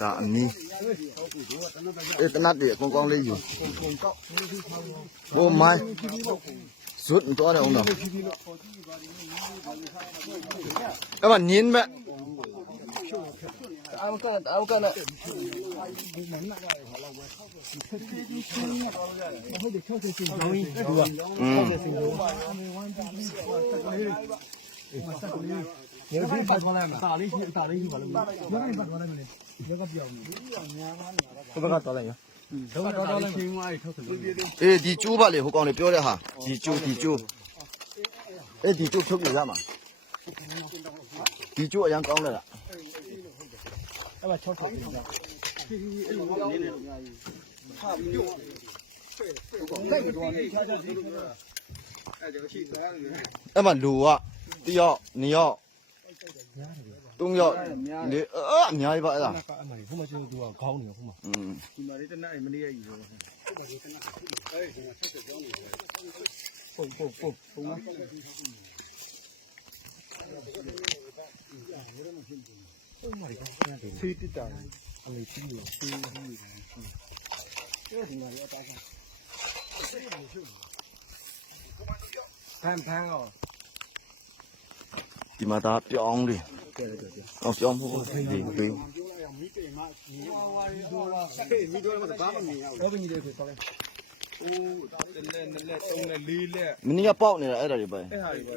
ဒါအမီအေးတနတ်တွေအကုန်ကောင်းလေးယူဘိုးမိုင်းဇွတ်တော့တယ်အောင်တော့အဲ့မနင်းမဲ့အောက်ကလည်း你可以发过来嘛？打了一去完了。我给你发过来没得？这个表呢？不给打来呀？诶，地主吧，你好讲的表了哈，地主。诶，地主出去啥嘛？地主人讲了啦。那么敲一下。那么路啊，你要。东要你အများကြီးပါအဲ့ဒါဟိုမှာကျွန်တော်ခေါင်းနေဟိုမှာဒီမှာလေးတနက်မနေရယူတော့ပုံမစီတတာအလေးတီးလို့စီးဒီမှာလေးအတားဖမ်း哦ဒီမှာဒါပြောင်းလေအော်ပြောင်းဖို့ဒီမီးတော့မဘာမှမမြင်ရဘူးဘယ်နည်းလဲဆိုတော့အိုးလက်3လက်4လက်မင်းကပေါက်နေတာအဲ့ဒါတွေပဲအဲ့ဟာတွေပဲ